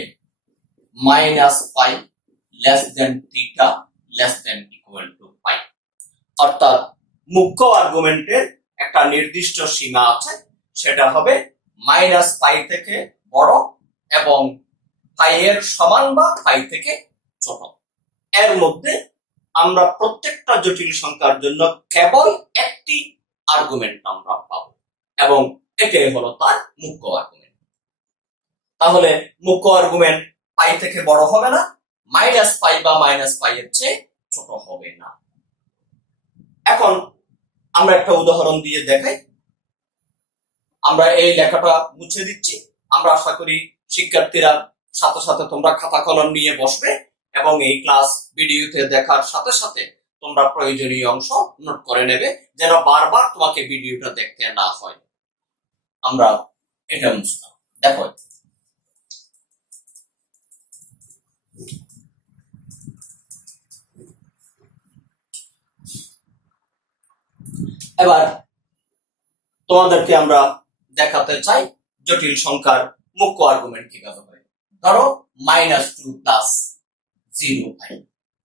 minus pi less than theta less than equal to pi. অর্থাৎ মুখ্য আর্গুমেন্টের একটা নির্দিষ্ট সীমা আছে, সেটা হবে মাইনাস পাই থেকে বড় এবং পাই এর সমান বা পাই থেকে ছোট। এর মধ্যে আমরা প্রত্যেকটা জটিল সংখ্যার জন্য কেবল একটি আর্গুমেন্ট আমরা পাবো এবং এটাই হলো তার মুখ্য আর্গুমেন্ট। তাহলে মুখ্য আর্গুমেন্ট পাই থেকে বড় হবে না, মাইনাস পাই বা মাইনাস পাই এর চেয়ে ছোট হবে না। এখন আমরা একটা উদাহরণ দিয়ে দেখাই। আমরা এই লেখাটা মুছে দিচ্ছি। আমরা আশা করি শিক্ষার্থীরা সাথে সাথে তোমরা খাতা কলম নিয়ে বসবে এবং এই ক্লাস ভিডিওতে দেখার সাথে সাথে তোমরা প্রয়োজনীয় অংশ নোট করে নেবে, যেন বারবার তোমাকে ভিডিওটা দেখতে না হয়। আমরা এটা মুছলাম। দেখো, এবার তোমাদেরকে আমরা দেখাতে চাই জটিল সংখ্যার মুখ্য আর্গুমেন্ট কিভাবে হয়। ধরো -2 প্লাস 0i,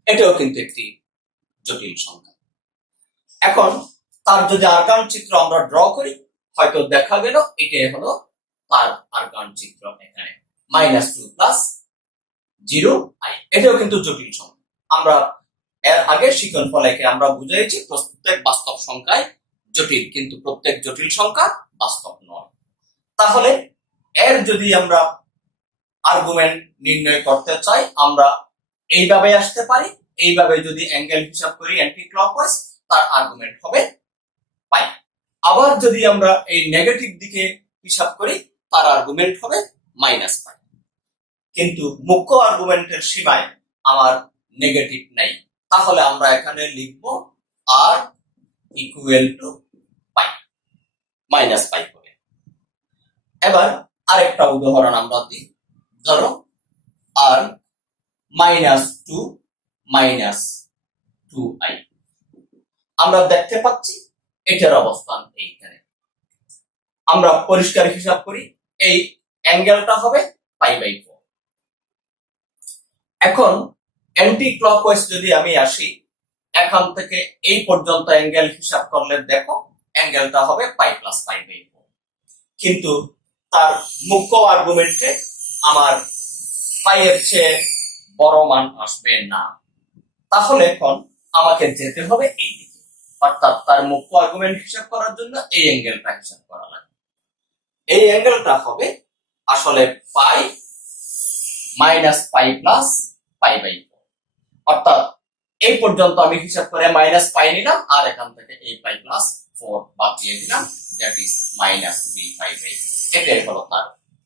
এটাও কিন্তু একটি জটিল সংখ্যা। এখন তার যদি আর্গান চিত্র আমরা ড্র করি, হয়তো দেখা গেল এটাই হলো তার আর্গান চিত্র। এখানে -2 প্লাস 0i, এটাও কিন্তু জটিল সংখ্যা। আমরা এর আগে শিক্ষণফলেকে আমরা বুঝাইছি প্রত্যেক বাস্তব সংখ্যায় জটিল, কিন্তু প্রত্যেক জটিল সংখ্যা বাস্তব নয়। তাহলে এর যদি আমরা আর্গুমেন্ট নির্ণয় করতে চাই, আমরা এইভাবে আসতে পারি। এইভাবে যদি অ্যাঙ্গেল হিসাব করি অ্যান্টি ক্লকওয়াইজ, তার আর্গুমেন্ট হবে পাই। আবার যদি আমরা এই নেগেটিভ দিকে হিসাব করি, তার আর্গুমেন্ট হবে মাইনাস পাই। কিন্তু মুখ্য আর্গুমেন্টের সীমায় আমার নেগেটিভ নাই, তাহলে আমরা এখানে লিখব আর equal to pi, minus pi হবে। এবার আরেকটা উদাহরণ আমরা দিই। ধরো আর -2 -2i, আমরা দেখতে পাচ্ছি এটার অবস্থান এইখানে। আমরা পরিষ্কার হিসাব করি, এই অ্যাঙ্গেলটা হবে π/4। এখন অ্যান্টি ক্লকওয়াইজ যদি আমি আসি, এখান থেকে এই পর্যন্ত অ্যাঙ্গেল হিসাব করলে দেখো অ্যাঙ্গেলটা হবে π + π/4। কিন্তু তার মুখ্য আর্গুমেন্টে আমার পাই এর চেয়ে বড় মান আসবে না। তাহলে এখন আমাকে যেতে হবে এই দিকে, অর্থাৎ তার মুখ্য আর্গুমেন্ট হিসাব করার জন্য এই অ্যাঙ্গেলটা হিসাব করা লাগবে। এই অ্যাঙ্গেলটা হবে আসলে পাই মাইনাস পাই প্লাস π/4। অর্থাৎ এই পর্যন্ত আমি হিসাব করে মাইনাস পাই নিলাম, আর এখান থেকে এই পাই প্লাস 4 বাদ দিয়ে দিলাম, দ্যাট ইজ -3π/4। এটাই হলো তার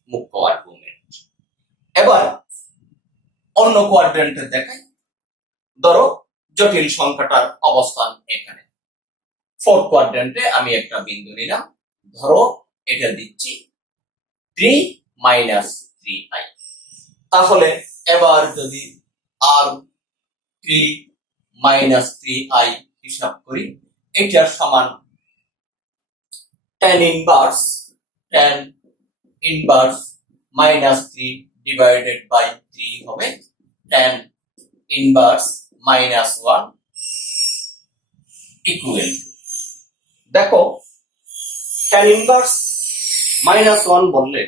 মুখ্য আর্গুমেন্ট। এবার অন্য কোয়াড্রেন্টে দেখাই। ধরো জটিল সংখ্যাটার অবস্থান এখানে, ফোর্থ কোয়াড্রেন্টে আমি একটা বিন্দু নিলাম। ধরো এটা দিচ্ছি 3 - 3i। তাহলে এবার যদি আর 3 - 3i হিসাব করি, এটার সমান tan ইনভার্স -3 ডিভাইডেড বাই 3 হবে tan ইনভার্স -1 ইকুয়াল। দেখো tan ইনভার্স -1 বললে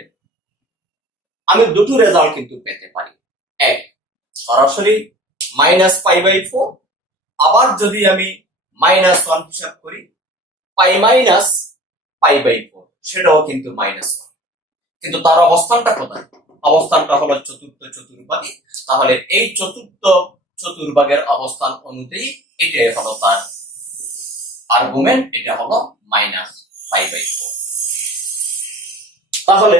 আমি দুটো রেজাল্ট কিন্তু পেতে পারি। এক, সরাসরি -π/4, আবার যদি আমি -1 হিসাব করি পাই মাইনাস π/4, সেটাও কিন্তু -1। কিন্তু তার অবস্থানটা কোথায়? অবস্থানটা হলো চতুর্থ চতুর্ভাগে। তাহলে এই চতুর্থ চতুর্ভাগের অবস্থান অনুযায়ী এটাই হলো তার আর্গুমেন্ট, এটা হলো -π/4। তাহলে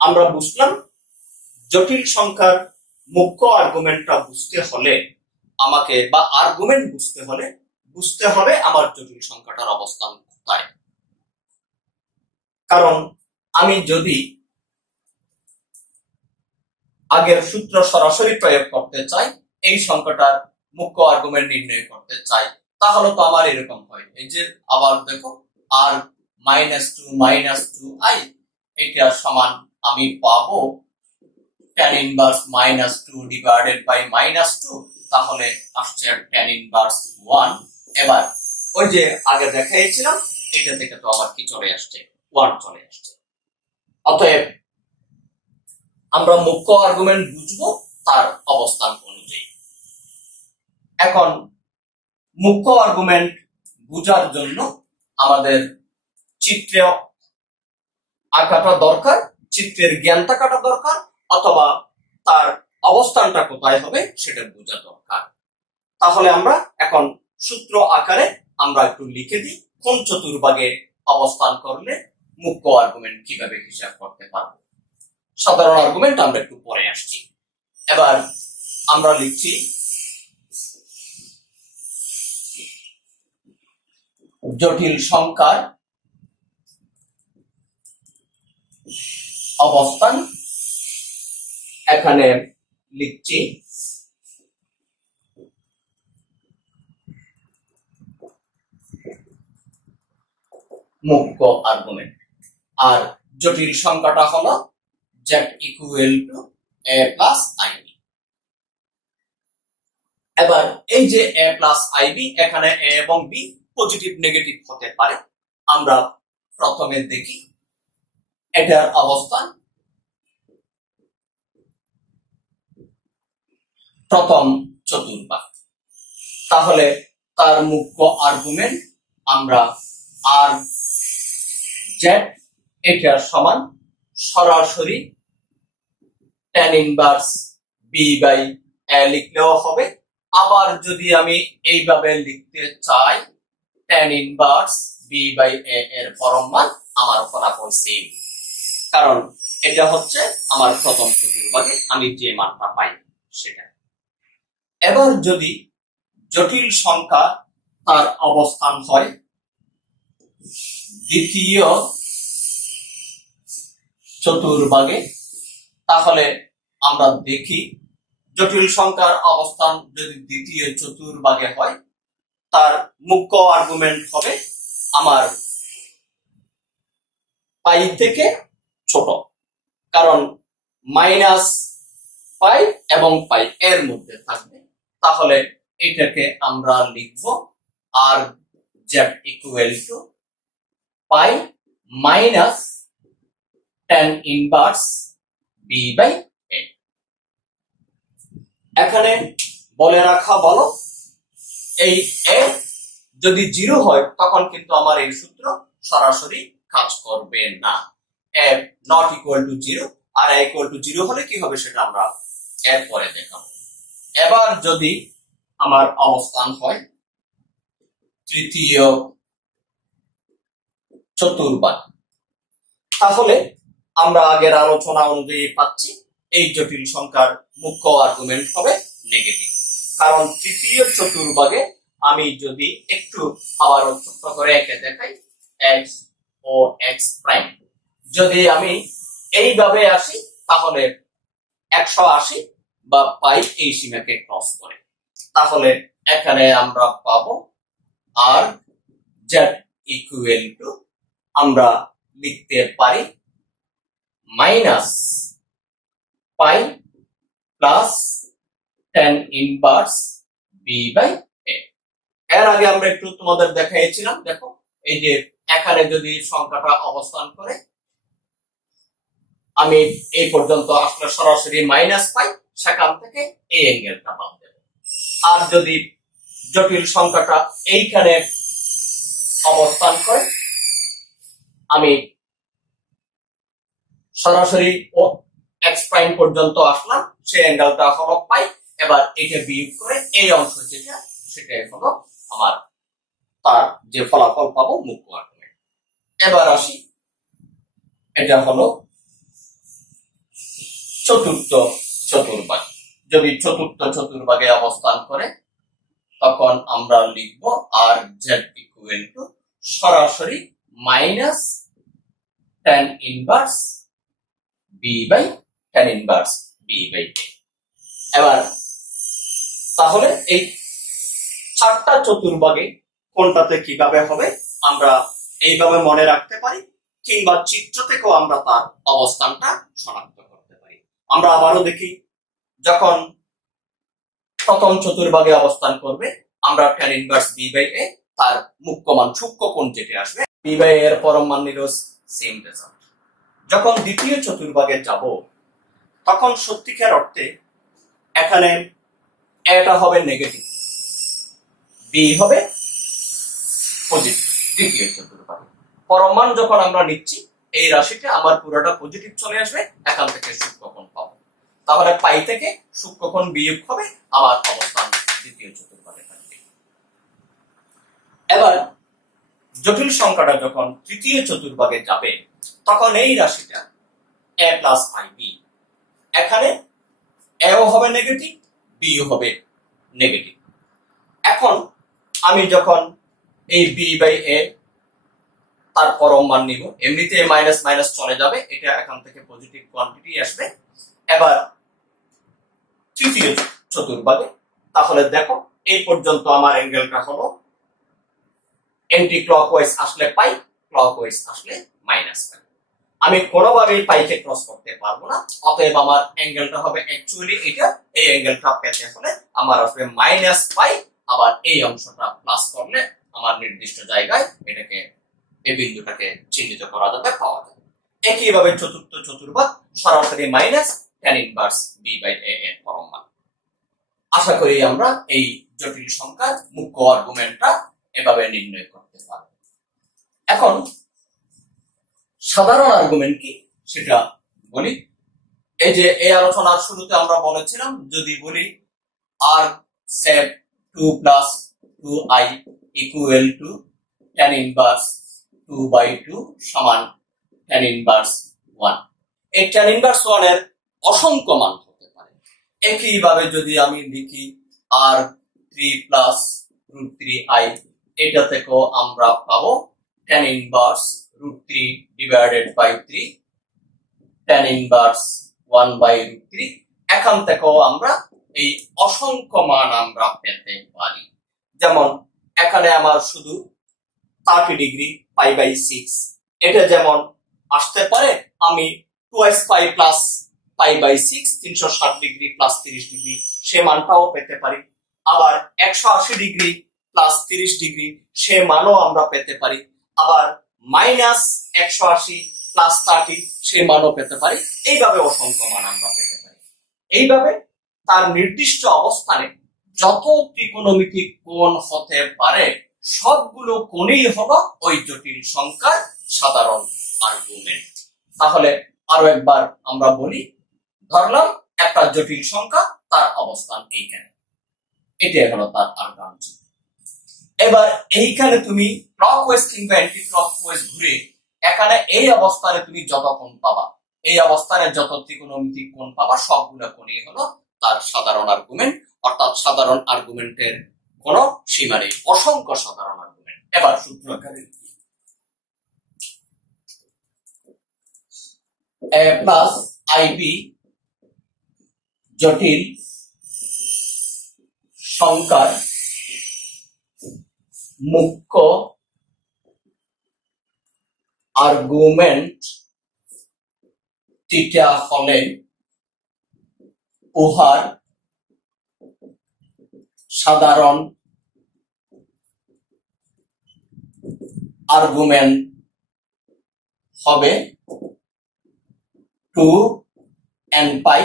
আমরা বুঝলাম জটিল সংখ্যার মুখ্য আর্গুমেন্টটা বুঝতে হলে আমাকে, বা আর্গুমেন্ট বুঝতে হবে আমার জটিল সংখ্যাটার অবস্থান কোথায়। কারণ আমি যদি আগের সূত্র সরাসরি প্রয়োগ করতে চাই, এই সংখ্যাটার মুখ্য আর্গুমেন্ট নির্ণয় করতে চাই, তাহলে তো আমার এরকম হয়, এই যে আবার দেখো আর -2 -2i, এটা সমান আমি পাবো tan ইনভার্স -2 ডিভাইডেড বাই -2, তাহলে আসছে tan ইনভার্স 1। এবার ওই যে আগে দেখাইছিলাম এটা থেকে তো আবার কি চলে আসছে, 1 চলে আসছে। অতএব আমরা মুখ্য আর্গুমেন্ট বুঝবো তার অবস্থান অনুযায়ী। এখন মুখ্য আর্গুমেন্ট বুঝার জন্য আমাদের চিত্রে আঁকাটা দরকার, চিত্রের জ্ঞান থাকাটা দরকার, অথবা তার অবস্থানটা কোথায় হবে সেটা বোঝা দরকার। তাহলে আমরা এখন সূত্র আকারে আমরা একটু লিখে দিই কোন চতুর্ভাগে অবস্থান করলে মুখ্য আর্গুমেন্ট কিভাবে হিসাব করতে পারবো। সাধারণ আর্গুমেন্ট আমরা একটু পরে আসছি। এবার আমরা লিখছি জটিল সংখ্যার অবস্থান, এখানে লিখছি মুখ্য আর্গুমেন্ট, আর জটিল সংখ্যাটা হলো z equal to a plus ib। এবার এই যে a প্লাস ib, এখানে a এবং b পজিটিভ নেগেটিভ হতে পারে। আমরা প্রথমে দেখি এটার অবস্থান, প্রথম চতুর্ভাগ। তাহলে তার মুখ্য আর্গুমেন্ট আমরা আর জেড এটার সমান সরাসরি tan ইনভার্স b/a লিখলেও হবে। আবার যদি আমি এইভাবে লিখতে চাই tan ইনভার্স b/a এর পরমান, আমার ফলাফল সেম, কারণ এটা হচ্ছে আমার প্রথম চতুর্ভাগে আমি যে মানটা পাই সেটা। এবার যদি জটিল সংখ্যা তার অবস্থান হয় দ্বিতীয় চতুর্ভাগে, তাহলে আমরা দেখি জটিল সংখ্যার অবস্থান যদি দ্বিতীয় চতুর্ভাগে হয় তার মুখ্য আর্গুমেন্ট হবে আমার পাই থেকে ছোট, কারণ -π এবং পাই এর মধ্যে থাকবে। তাহলে এটাকে আমরা লিখব আর z equal to pi minus tan inverse b/a। এখানে বলে রাখা ভালো, এই a যদি 0 হয় তখন কিন্তু আমার এই সূত্র সরাসরি কাজ করবে না। a নট ইকুয়াল টু 0 আর a ইকুয়াল টু 0 হলে কি হবে সেটা আমরা এরপরে দেখাবো। এবার যদি আমার অবস্থান হয় তৃতীয় চতুর্ভাগ, তাহলে আমরা আগের আলোচনা অনুযায়ী পাচ্ছি এই জটিল সংখ্যার মুখ্য আর্গুমেন্ট হবে নেগেটিভ, কারণ তৃতীয় চতুর্ভাগে আমি যদি একটু আবার ছোট করে এঁকে দেখাই x ও x প্রাইম, যদি আমি এইভাবে আসি তাহলে 180 বা পাই এই সীমাকে ক্রস করে, তাহলে এখানে আমরা পাবো আর জেড ইকুয়াল টু আমরা লিখতে পারি -π প্লাস tan ইনভার্স b/a। এর আগে আমরা একটু তোমাদের দেখাইছিলাম, দেখো এই যে এখানে যদি সংখ্যাটা অবস্থান করে আমি এই পর্যন্ত আসলে সরাসরি মাইনাস পাই, সেখান থেকে এই অ্যাঙ্গেলটা বাদ দেব। আর যদি জটিল সংখ্যাটা এইখানে অবস্থান করে আমি সরাসরি ও এক্স প্রাইম পর্যন্ত আসলাম, সেই অ্যাঙ্গেলটা হলো পাই। এবার একে বিয়োগ করে এই অংশ যেটা সেটাই হলো আমার তার যে ফলাফল পাবো মুখ্য আর্গুমেন্ট। এবার আসি, এটা হলো চতুর্থ চতুর্ভাগ। যদি চতুর্থ চতুর্ভাগে অবস্থান করে তখন আমরা লিখব আর জেড ইকুয়াল টু সরাসরি minus tan inverse B by tan inverse B by A. এবার তাহলে এই চারটা চতুর্ভাগে কোনটাতে কিভাবে হবে আমরা এইভাবে মনে রাখতে পারি, কিংবা চিত্র থেকেও আমরা তার অবস্থানটা শনাক্ত করতে পারি। আমরা আবারও দেখি, যখন প্রথম চতুর্ভাগে অবস্থান করবে আমরা tan ইনভার্স বি বাই এ, তার মুখ্য মান সূক্ষ্ম কোণ যেটা আসবে বি বাই এর পরম মান নিল সেম রেজাল্ট। যখন দ্বিতীয় চতুর্ভাগে যাব তখন সত্যিকার অর্থে এখানে এটা হবে নেগেটিভ, বি হবে পজিটিভ। দ্বিতীয় চতুর্ভাগে পরম মান যখন আমরা নিচ্ছি এই রাশিতে আমার পুরোটা পজিটিভ চলে আসবে, এখান থেকে সূক্ষ্ম কোণ পাবো। তাহলে পাই থেকে সূক্ষ্ম কোণ বিয়োগ হবে, আমার অবস্থান দ্বিতীয় চতুর্ভাগে থাকবে। এবার জটিল সংখ্যাটা যখন তৃতীয় চতুর্ভাগে যাবে তখন এই রাশিটা a প্লাস আই বি, এখানে এও হবে নেগেটিভ, বিও হবে নেগেটিভ। এখন আমি যখন এই বি বাই এ তার পরম মান নিব, এমনিতে মাইনাস মাইনাস চলে যাবে, এটা এখান থেকে পজিটিভ কোয়ান্টিটি আসবে। এবার তৃতীয় চতুর্ভাগে তাহলে দেখো এই পর্যন্ত আমার অ্যাঙ্গেলটা হলো এন্টি ক্লকওয়াইজ আসলে পাই, ক্লকওয়াইজ আসলে মাইনাস পাই। আমি কোনোভাবেই পাইকে ক্রস করতে পারবো না, অতএব আমার অ্যাঙ্গেলটা হবে অ্যাকচুয়ালি এটা। এই অ্যাঙ্গেলটা পেতে হলে আমার আসবে মাইনাস পাই, আবার এই অংশটা প্লাস করলে আমার নির্দিষ্ট জায়গায় এটাকে এই বিন্দুটাকে চিহ্নিত করা যাবে, পাওয়া যাবে। একইভাবে চতুর্থ চতুর্ভাগ সরাসরি minus tan inverse B by A এর পরম মান। আশা করি আমরা এই জটিল সংখ্যার মুখ্য আর্গুমেন্টটা এভাবে নির্ণয় করতে পারব। এখন সাধারণ আর্গুমেন্ট কি সেটা বলি। এই যে এই আলোচনার শুরুতে আমরা বলেছিলাম, যদি বলি আর সেভ 2 plus 2i equal to tan inverse 2/2 সমান tan ইনভার্স 1, এই tan ইনভার্স 1 এর অসংখ্য মান হতে পারে। একইভাবে যদি আমি লিখি আর 3 প্লাস √3i, এটা থেকেও আমরা পাবো tan inverse √3 divided by 3, tan inverse 1/√3। এখান থেকেও আমরা এই অসংখ্য মান আমরা পেতে পারি। যেমন এখানে আমার শুধু 30 ডিগ্রি পাই বাই 6, এটা যেমন আসতে পারে আমি 2s pi plus pi by 6 360 degree plus 30 degree, সে মানটাও পেতে পারি। আবার 180 ডিগ্রি প্লাস 30 ডিগ্রি, সে মানও আমরা পেতে পারি। আবার মাইনাস 180 প্লাস 30, সে মানও পেতে পারি। এইভাবে অসংখ্য মান আমরা পেতে পারি। এইভাবে তার নির্দিষ্ট অবস্থানে যত ত্রিকোণমিতিক কোণ হতে পারে সবগুলো কোণই হলো ওই জটিল সংখ্যার সাধারণ আর্গুমেন্ট। তাহলে আরো একবার আমরা বলি, ধরলাম একটা জটিল সংখ্যা, তার অবস্থান এইখানে, এটাই হলো তার আর্গুমেন্ট। এবার এইখানে তুমি ক্লকওয়াইজ কিংবা অ্যান্টি ক্লকওয়াইজ ঘুরে এখানে এই অবস্থানে তুমি যত কোণ পাবা, এই অবস্থানে যত ত্রিকোণমিতিক কোণ পাবা, সবগুলো কোণই হলো তার সাধারণ আর্গুমেন্ট। অর্থাৎ সাধারণ আর্গুমেন্টের কোন সীমা নেই, অসংখ্য সাধারণ আর্গুমেন্ট। এবার সূত্র আকারে a প্লাস আইবি জটিল সংখ্যার মুখ্য আর্গুমেন্ট থিটা হলে উহার সাধারণ আর্গুমেন্ট হবে 2n পাই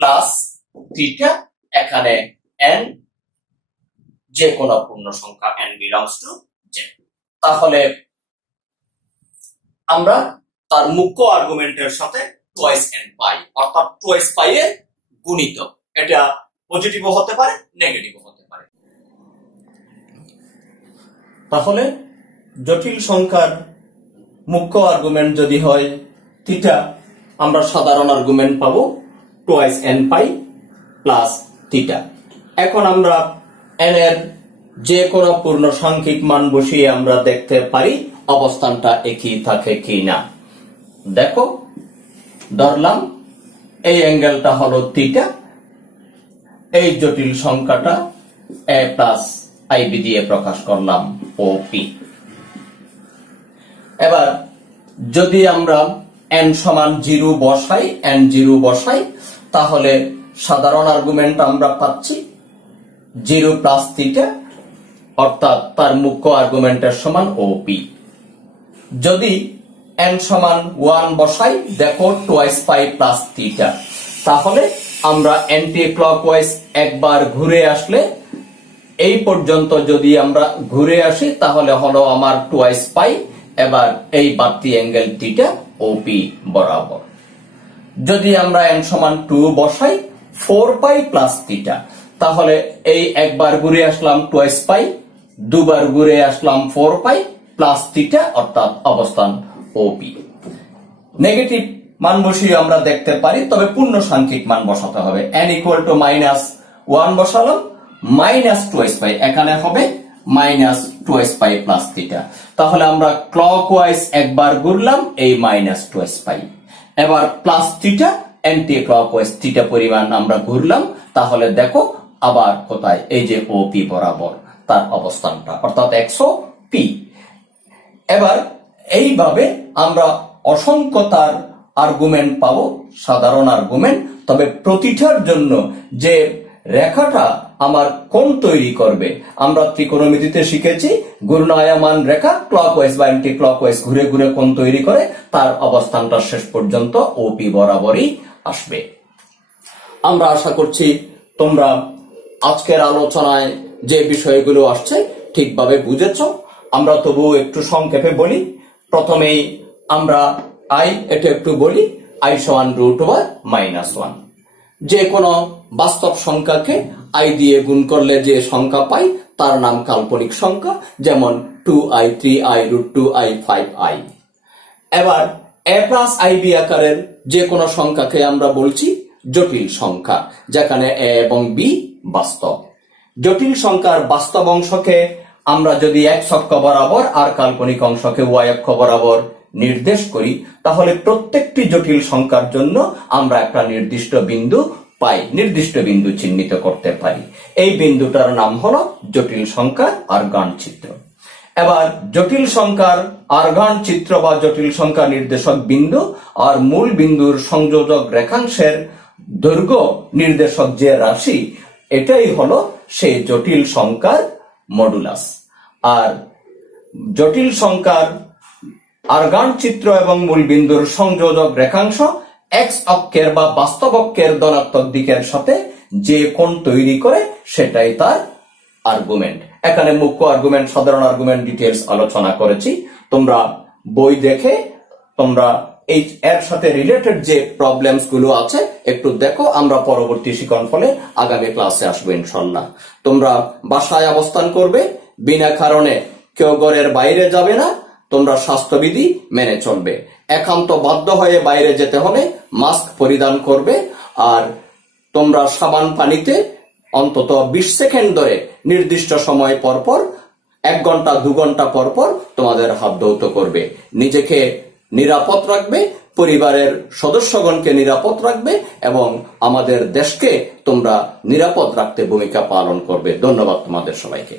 প্লাস থিটা, এখানে n যে কোনো পূর্ণ সংখ্যা n বিলংস টু z। তাহলে আমরা তার মুখ্য আর্গুমেন্টের সাথে টুয়াইস n পাই অর্থাৎ টুয়াইস পাই এর গুণিতক, এটা পজিটিভও হতে পারে নেগেটিভও হতে পারে। তাহলে জটিল সংখ্যার মুখ্য আর্গুমেন্ট যদি হয় থিটা, আমরা সাধারণ আর্গুমেন্ট পাবো টুয়াইস n পাই প্লাস থিটা। এখন আমরা n এর যে কোনো পূর্ণ সাংখ্যিক মান বসিয়ে আমরা দেখতে পারি অবস্থানটা একই থাকে কিনা। দেখো, ধরলাম এই অ্যাঙ্গেলটা হলো থিটা, এই জটিল সংখ্যাটা a প্লাস IB দিয়ে প্রকাশ করলাম OP। এবার যদি আমরা n সমান 0 বসাই, n0 বসাই, তাহলে সাধারণ আর্গুমেন্ট আমরা পাচ্ছি 0 প্লাস থিটা, অর্থাৎ তার মুখ্য আর্গুমেন্টের সমান OP। যদি n সমান 1 বসাই, দেখো টুয়াইস পাই প্লাস থিটা, তাহলে আমরা অ্যান্টি ক্লকওয়াইজ একবার ঘুরে আসলে এই পর্যন্ত যদি আমরা ঘুরে আসি তাহলে হলো আমার টুয়াইস পাই, এবার এই বাড়তি অ্যাঙ্গেল থিটা OP বরাবর। যদি আমরা n সমান 2 বসাই, 4 পাই প্লাস থিটা, তাহলে এই একবার ঘুরে আসলাম টুয়াইস পাই, দুবার ঘুরে আসলাম 4 পাই প্লাস থিটা, অর্থাৎ অবস্থান OP। নেগেটিভ মান বসিয়ে আমরা দেখতে পারি, তবে পূর্ণ সাংখ্যিক মান বসাতে হবে। n ইকুয়াল টু -1 বসালাম, মাইনাস টুয়াইস পাই, এখানে হবে মাইনাস টুয়াইস পাই প্লাস থিটা। তাহলে আমরা ক্লকওয়াইজ একবার ঘুরলাম, এই মাইনাস টুয়াইস পাই, এবার plus theta, anti clockwise theta পরিমাণ আমরা ঘুরলাম, তাহলে দেখো আবার কোথায়, এই যে OP বরাবর তার অবস্থানটা, অর্থাৎ XOP। এবার এইভাবে আমরা অসংখ্য তার আর্গুমেন্ট পাবো, সাধারণ আর্গুমেন্ট, তবে প্রতিটার জন্য যে রেখাটা আমার কোণ তৈরি করবে, আমরা ত্রিকোণমিতিতে শিখেছি ঘূর্ণায়মান রেখা ক্লকওয়াইজ বা অ্যান্টি ক্লকওয়াইজ ঘুরে ঘুরে কোণ তৈরি করে, তার অবস্থানটা শেষ পর্যন্ত OP বরাবরই আসবে। আমরা আশা করছি তোমরা আজকের আলোচনায় যে বিষয়গুলো আসছে ঠিকভাবে বুঝেছ। আমরা তবুও একটু সংক্ষেপে বলি। প্রথমেই আমরা এটা একটু বলি, i সমান √1 যে কোনো বাস্তব সংখ্যাকে i দিয়ে গুণ করলে যে সংখ্যা পাই তার নাম কাল্পনিক সংখ্যা, যেমন 2i, 3i, √2i, 5i। এবার a প্লাস IB আকারের যে কোনো সংখ্যাকে আমরা বলছি জটিল সংখ্যা, যেখানে a এবং b বাস্তব। জটিল সংখ্যার বাস্তব অংশকে আমরা যদি x অক্ষ বরাবর আর কাল্পনিক অংশকে y অক্ষ বরাবর নির্দেশ করি, তাহলে প্রত্যেকটি জটিল সংখ্যার জন্য আমরা একটা নির্দিষ্ট বিন্দু পাই, নির্দিষ্ট বিন্দু চিহ্নিত করতে পারি। এই বিন্দুটার নাম হলো জটিল সংখ্যার আরগান চিত্র। এবার জটিল সংখ্যার আরগান চিত্র বা জটিল সংখ্যা নির্দেশক বিন্দু আর মূল বিন্দুর সংযোজক রেখাংশের দৈর্ঘ্য নির্দেশক যে রাশি, এটাই হলো সেই জটিল সংখ্যার মডুলাস। আর জটিল সংখ্যার আরগান চিত্র এবং মূল বিন্দুর সংযোজক রেখাংশ x অক্ষের বা বাস্তব অক্ষের ধনাত্মক দিকের সাথে যে কোণ তৈরি করে সেটাই তার আর্গুমেন্ট। এখানে মুখ্য আর্গুমেন্ট, সাধারণ আর্গুমেন্ট ডিটেইলস আলোচনা করেছি। তোমরা বই দেখে তোমরা এই এর সাথে রিলেটেড যে প্রবলেমস গুলো আছে একটু দেখো। আমরা পরবর্তী শিক্ষণফলে আগামী ক্লাসে আসবো ইনশাআল্লাহ। তোমরা বাসায় অবস্থান করবে, বিনা কারণে কেউ ঘরের বাইরে যাবে না, তোমরা স্বাস্থ্যবিধি মেনে চলবে। একান্ত বাধ্য হয়ে বাইরে যেতে হলে মাস্ক পরিধান করবে, আর তোমরা সাবান পানিতে অন্তত 20 সেকেন্ড ধরে নির্দিষ্ট সময় পর পর 1 ঘন্টা 2 ঘন্টা পর পর তোমাদের হাত ধৌত করবে। নিজেকে নিরাপদ রাখবে, পরিবারের সদস্যগণকে নিরাপদ রাখবে এবং আমাদের দেশকে তোমরা নিরাপদ রাখতে ভূমিকা পালন করবে। ধন্যবাদ তোমাদের সবাইকে।